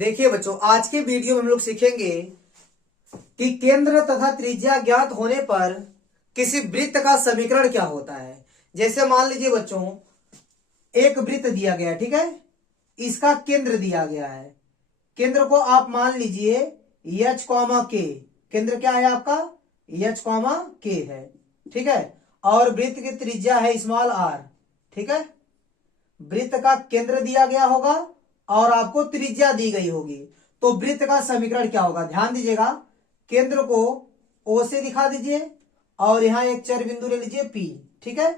देखिए बच्चों, आज के वीडियो में हम लोग सीखेंगे कि केंद्र तथा त्रिज्या ज्ञात होने पर किसी वृत्त का समीकरण क्या होता है। जैसे मान लीजिए बच्चों, एक वृत्त दिया गया है, ठीक है, इसका केंद्र दिया गया है। केंद्र को आप मान लीजिए एच कॉमा के। केंद्र क्या है आपका? एच कॉमा के है, ठीक है। और वृत्त की त्रिज्या है स्मॉल आर, ठीक है। वृत्त का केंद्र दिया गया होगा और आपको त्रिज्या दी गई होगी, तो वृत्त का समीकरण क्या होगा? ध्यान दीजिएगा, केंद्र को ओ से दिखा दीजिए और यहां एक चर बिंदु ले लीजिए पी, ठीक है।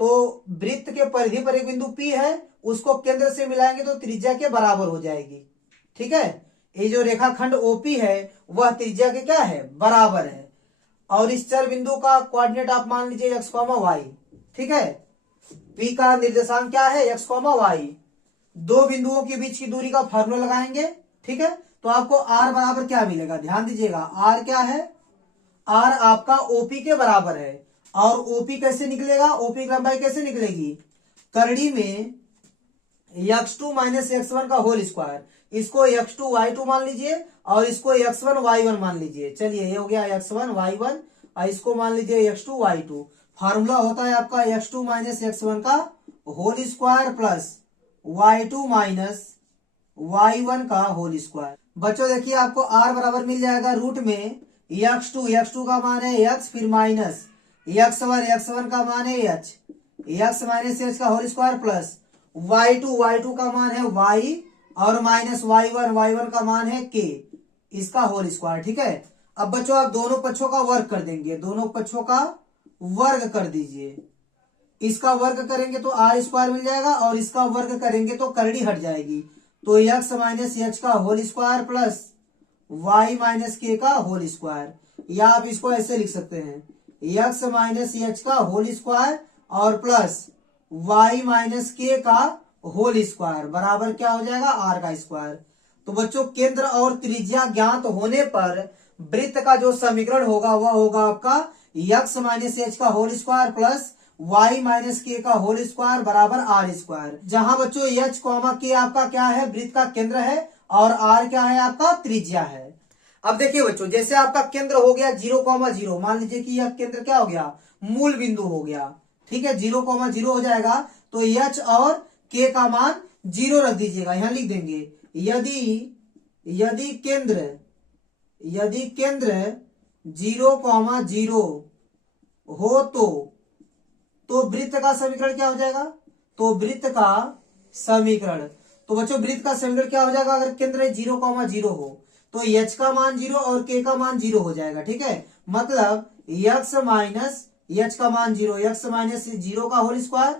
तो वृत्त के परिधि पर एक बिंदु पी है, उसको केंद्र से मिलाएंगे तो त्रिज्या के बराबर हो जाएगी, ठीक है। ये जो रेखाखंड ओपी है वह त्रिज्या के क्या है? बराबर है। और इस चर बिंदु का कोऑर्डिनेट आप मान लीजिए एक्स कॉमा वाई, ठीक है। पी का निर्देशांक क्या है? X comma Y. दो बिंदुओं के बीच की दूरी का फॉर्मूला लगाएंगे, ठीक है। तो आपको आर बराबर क्या मिलेगा? ध्यान दीजिएगा, आर क्या है? आर आपका ओपी के बराबर है। और ओपी कैसे निकलेगा? ओपी की लंबाई कैसे निकलेगी? करड़ी में x2 माइनस x1 का होल स्क्वायर। इसको x2 y2 मान लीजिए और इसको x1 y1 मान लीजिए। चलिए, ये हो गया x1 y1 और इसको मान लीजिए x2 y2। फार्मूला होता है आपका x2 माइनस x1 का whole square plus y2 minus y1 का होल स्क्वायर। बच्चों देखिए, आपको r बराबर मिल जाएगा रूट में x2 का मान है x, फिर माइनस x1 का मान है h, x माइनस h का होल स्क्वायर प्लस y2 का मान है y और माइनस y1 का मान है k, इसका होल स्क्वायर, ठीक है। अब बच्चों आप दोनों पक्षों का वर्ग कर देंगे, दोनों पक्षों का वर्ग कर दीजिए। इसका वर्ग करेंगे तो आर स्क्वायर मिल जाएगा और इसका वर्ग करेंगे तो करड़ी हट जाएगी। तो x माइनस एच का whole square plus y minus K का होल स्क्वायर, या आप इसको ऐसे लिख सकते हैं x माइनस एच का होल स्क्वायर और प्लस y माइनस के का होल स्क्वायर बराबर क्या हो जाएगा? r का स्क्वायर। तो बच्चों, केंद्र और त्रिज्या ज्ञात होने पर वृत्त का जो समीकरण होगा वह होगा आपका x माइनस एच का whole square plus y minus K का होल स्क्वायर बराबर आर स्क्वायर। जहां बच्चों h कॉमा के आपका क्या है? वृत्त का केंद्र है और r क्या है? आपका त्रिज्या है। अब देखिए बच्चों, जैसे आपका केंद्र हो गया 0,0, मान लीजिए कि यह केंद्र क्या हो गया? मूल बिंदु हो गया, ठीक है। 0,0 हो जाएगा तो h और k का मान 0 रख दीजिएगा, यहां लिख देंगे। यदि केंद्र 0,0 हो तो वृत्त का समीकरण क्या हो जाएगा? तो वृत्त का समीकरण, तो बच्चों वृत्त का समीकरण क्या हो जाएगा? अगर केंद्र 0,0 हो तो h का मान 0 और k का मान 0 हो जाएगा, ठीक है। मतलब x माइनस h का मान 0, x माइनस 0 का होल स्क्वायर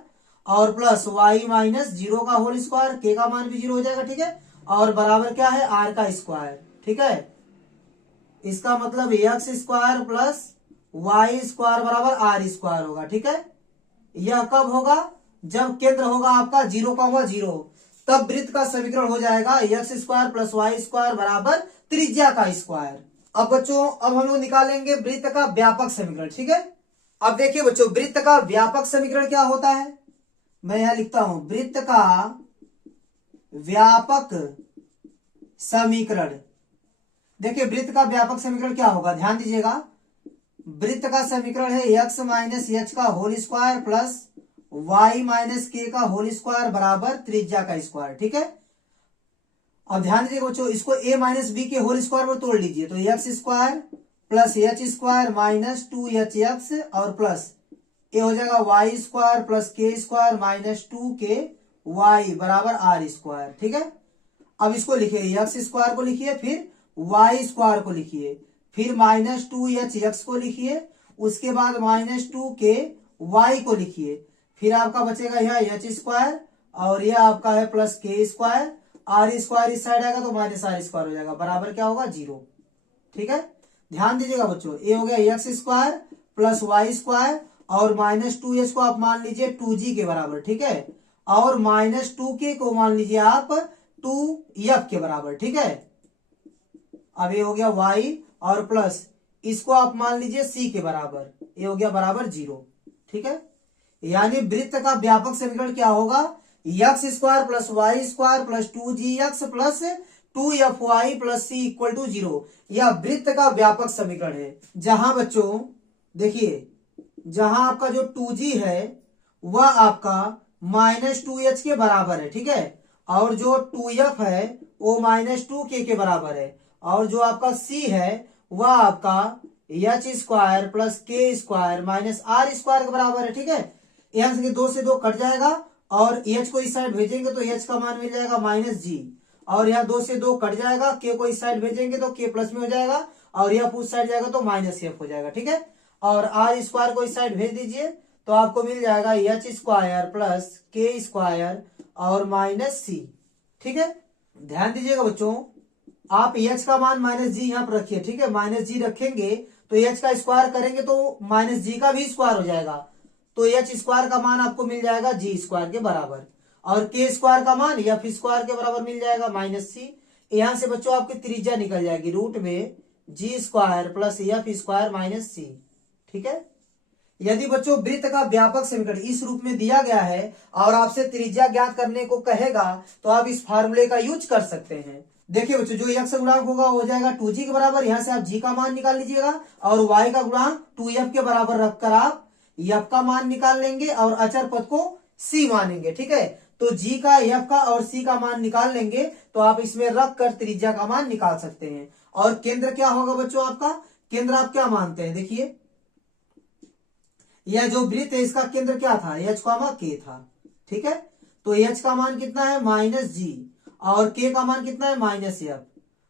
और प्लस y माइनस 0 का होल स्क्वायर, k का मान भी 0 हो जाएगा, ठीक है। और बराबर क्या है? r का स्क्वायर, ठीक है। इसका मतलब x square plus y square बराबर r स्क्वायर होगा, ठीक है। यह कब होगा? जब केंद्र होगा आपका 0,0, तब वृत्त का समीकरण हो जाएगा X square plus Y square बराबर त्रिज्या का स्क्वायर। अब बच्चों, अब हम लोग निकालेंगे वृत्त का व्यापक समीकरण, ठीक है। अब देखिए बच्चों, वृत्त का व्यापक समीकरण क्या होता है? मैं यहां लिखता हूं, वृत्त का व्यापक समीकरण। देखिए, वृत्त का व्यापक समीकरण क्या होगा? ध्यान दीजिएगा, वृत्त का समीकरण है x माइनस एच का whole square plus y minus K का होल स्क्वायर बराबर त्रिज्या का स्क्वायर, ठीक है। अब ध्यान दीजिएगा बच्चों, इसको a माइनस बी के होल स्क्वायर में तोड़ लीजिए तो x square plus H square minus 2hx और प्लस ए हो जाएगा वाई स्क्वायर प्लस के स्क्वायर माइनस 2k बराबर आर स्क्वायर, ठीक है। अब इसको लिखिए, एक्स स्क्वायर को लिखिए, फिर वाई स्क्वायर को लिखिए, फिर माइनस 2hx को लिखिए, उसके बाद माइनस 2k को लिखिए, फिर आपका बचेगा यह एच स्क्वायर और यह आपका है प्लस के स्क्वायर, आर स्क्वायर इस साइड आएगा तो माइनस आर स्क्वायर हो जाएगा, बराबर क्या होगा? 0, ठीक है। ध्यान दीजिएगा बच्चों, ये हो गया X square plus Y square और माइनस 2h को आप मान लीजिए 2g के बराबर, ठीक है। और माइनस 2k को मान लीजिए आप 2f के बराबर, ठीक है। अब ये हो गया y और प्लस इसको आप मान लीजिए c के बराबर, ये हो गया बराबर 0, ठीक है। यानी वृत्त का व्यापक समीकरण क्या होगा? X square plus Y square plus 2gx plus 2fy plus C equal to 0। यह वृत्त का व्यापक समीकरण है। जहां बच्चों देखिए, जहां आपका जो 2g है वह आपका -2h के बराबर है, ठीक है, और जो 2f है वो -2k के बराबर है, और जो आपका c है वह आपका h square plus k square minus r square के बराबर है, ठीक है। यहां से 2 से 2 कट जाएगा और h को इस साइड भेजेंगे तो h का मान मिल जाएगा -g, और यहाँ 2 से 2 कट जाएगा, k को इस साइड भेजेंगे तो k प्लस में हो जाएगा, और यह उस साइड जाएगा तो -f हो जाएगा, ठीक है। और r स्क्वायर को इस साइड भेज दीजिए तो आपको मिल जाएगा h square plus k square और -c, ठीक है। ध्यान दीजिएगा बच्चों, आप h का मान -g यहाँ पर रखिए, ठीक है। -g रखेंगे तो h का स्क्वायर करेंगे तो -g का भी स्क्वायर हो जाएगा, तो h स्क्वायर का मान आपको मिल जाएगा g स्क्वायर के बराबर, और k स्क्वायर का मान f स्क्वायर के बराबर मिल जाएगा -c। यहां से बच्चों आपकी त्रिज्या निकल जाएगी रूट में g square plus f square -c, ठीक है। यदि बच्चों वृत्त का व्यापक समीकरण इस रूप में दिया गया है और आपसे त्रिज्या ज्ञात करने को कहेगा तो आप इस फार्मूले का यूज कर सकते हैं। देखिए बच्चों, जो x गुणांक होगा वो हो जाएगा 2g के बराबर, यहां से आप g का मान निकाल लीजिएगा, और y का गुणांक 2f के बराबर रखकर आप f का मान निकाल लेंगे और अचर पद को c मानेंगे, ठीक है। तो g का, f का और c का मान निकाल लेंगे तो आप इसमें रख कर त्रिज्या का मान निकाल सकते हैं। और केंद्र क्या होगा बच्चों, आपका केंद्र आप क्या मानते हैं, देखिए यह जो वृत्त है इसका केंद्र क्या था, h k था, ठीक है। तो h का मान कितना है -g और k का मान कितना है -f।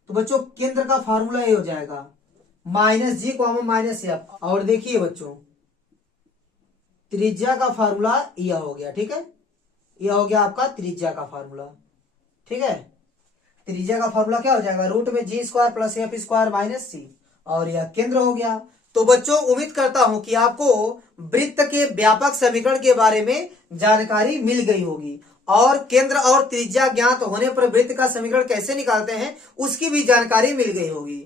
तो बच्चों केंद्र का फार्मूला ये हो जाएगा -g -f। और देखिए बच्चों, त्रिज्या का फार्मूला यह हो गया, ठीक है। यह हो गया आपका त्रिज्या का फार्मूला, ठीक है। त्रिज्या का फार्मूला क्या हो जाएगा, रूट में g square plus f square -c, और यह केंद्र हो गया। तो बच्चों उम्मीद करता हूं कि आपको वृत्त के व्यापक समीकरण के बारे में जानकारी मिल गई होगी, और केंद्र और त्रिज्या ज्ञात होने पर वृत्त का समीकरण कैसे निकालते हैं उसकी भी जानकारी मिल गई होगी।